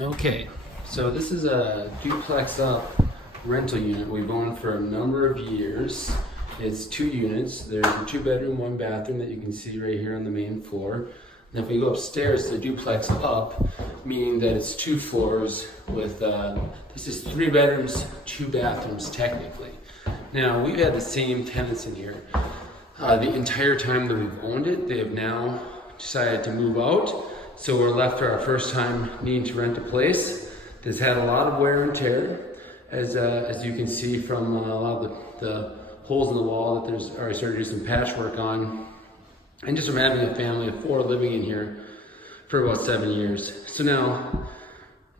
Okay, so this is a duplex up rental unit we've owned for a number of years. It's 2 units. There's a 2-bedroom, 1 bathroom that you can see right here on the main floor. And if we go upstairs to the duplex up, meaning that it's 2 floors with, this is 3 bedrooms, 2 bathrooms technically. Now, we've had the same tenants in here the entire time that we've owned it. They have now decided to move out. So we're left for our first time needing to rent a place. That's had a lot of wear and tear, as you can see from a lot of the holes in the wall that there's already started to do some patchwork on. And just from having a family of 4 living in here for about 7 years. So now,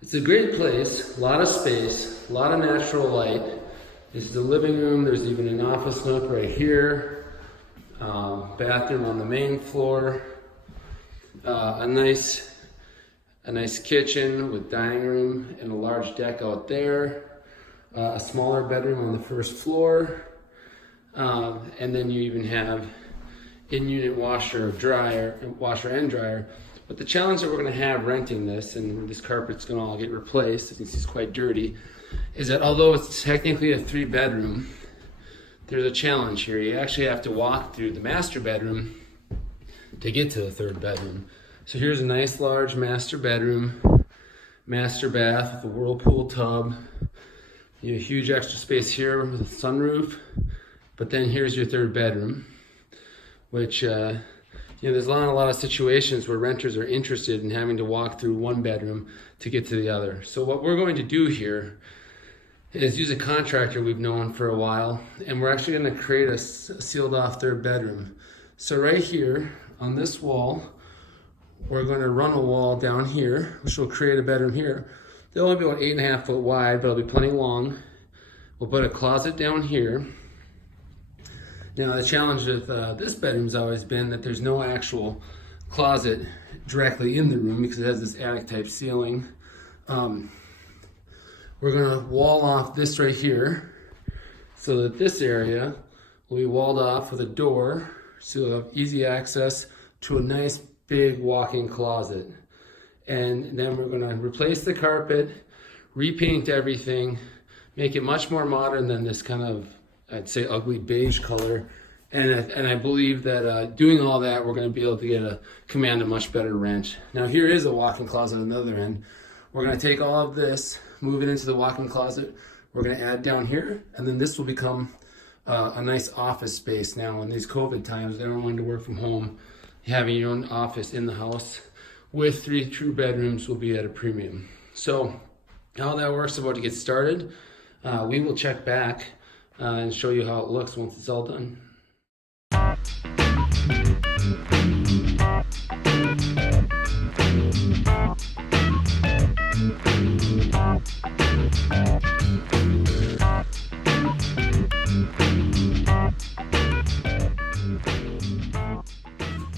it's a great place, a lot of space, a lot of natural light. This is the living room. There's even an office nook right here. Bathroom on the main floor. A nice kitchen with dining room and a large deck out there. A smaller bedroom on the first floor. And then you even have in-unit washer and dryer. But the challenge that we're going to have renting this, and this carpet's going to all get replaced, since it's quite dirty, is that although it's technically a 3-bedroom, there's a challenge here. You actually have to walk through the master bedroom to get to the 3rd bedroom. So here's a nice large master bedroom, master bath with a whirlpool tub. You have huge extra space here with a sunroof. But then here's your 3rd bedroom, which there's a lot of situations where renters are interested in having to walk through 1 bedroom to get to the other. So what we're going to do here is use a contractor we've known for a while, and we're actually going to create a sealed off 3rd bedroom. So right here on this wall, we're going to run a wall down here, which will create a bedroom here. They'll only be about 8.5 foot wide, but it'll be plenty long. We'll put a closet down here. Now the challenge with this bedroom's always been that there's no actual closet directly in the room because it has this attic type ceiling. We're gonna wall off this right here so that this area will be walled off with a door so you'll have easy access to a nice big walk-in closet. And then we're gonna replace the carpet, repaint everything, make it much more modern than this kind of, I'd say, ugly beige color. And I believe that doing all that, we're going to be able to command a much better rent. Now here is a walk-in closet on the other end. We're going to take all of this, move it into the walk-in closet. We're going to add down here, and then this will become a nice office space now. In these COVID times, everyone wanting to work from home, having your own office in the house with 3 true bedrooms will be at a premium. So how that works about to get started, we will check back and show you how it looks once it's all done.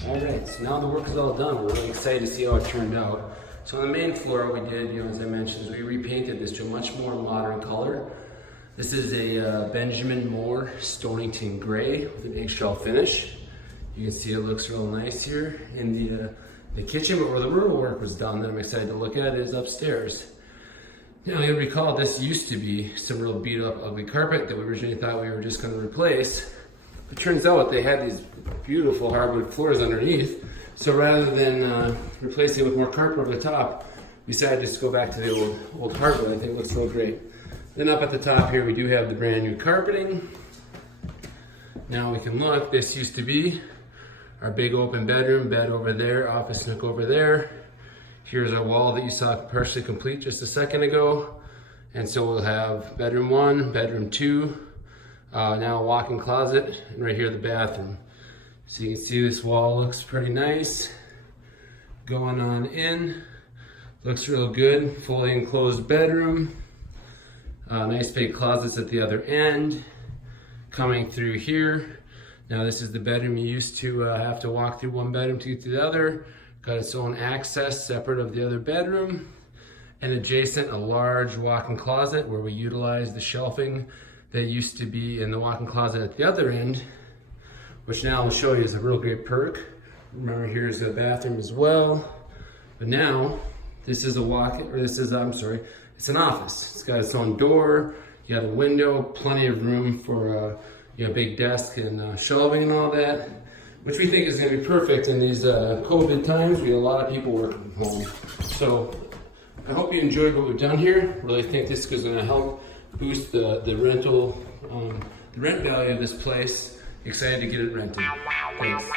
Alright, so now the work is all done. We're really excited to see how it turned out. So on the main floor, what we did, as I mentioned, is we repainted this to a much more modern color. This is a Benjamin Moore Stonington Gray with an eggshell finish. You can see it looks real nice here in the kitchen, but where the real work was done that I'm excited to look at is upstairs. Now you'll recall this used to be some real beat up ugly carpet that we originally thought we were just going to replace. It turns out they had these beautiful hardwood floors underneath, so rather than replace it with more carpet over the top, we decided just to go back to the old hardwood. I think it looks real great. Then up at the top here, we do have the brand new carpeting. Now we can look, this used to be our big open bedroom, bed over there, office nook over there. Here's our wall that you saw partially complete just a second ago. And so we'll have bedroom 1, bedroom 2, now a walk-in closet, and right here the bathroom. So you can see this wall looks pretty nice. Going on in, looks real good, fully enclosed bedroom. Nice big closets at the other end. Coming through here. Now this is the bedroom you used to have to walk through 1 bedroom to get to the other. Got its own access separate of the other bedroom. and adjacent a large walk-in closet where we utilize the shelving that used to be in the walk-in closet at the other end, which now I'll show you is a real great perk. Remember, here's the bathroom as well. But now, this is it's an office. It's got its own door, you have a window, plenty of room for a big desk and shelving and all that, which we think is gonna be perfect in these COVID times. We have a lot of people working from home. So I hope you enjoyed what we've done here. Really think this is gonna help boost the rent value of this place. Excited to get it rented. Thanks.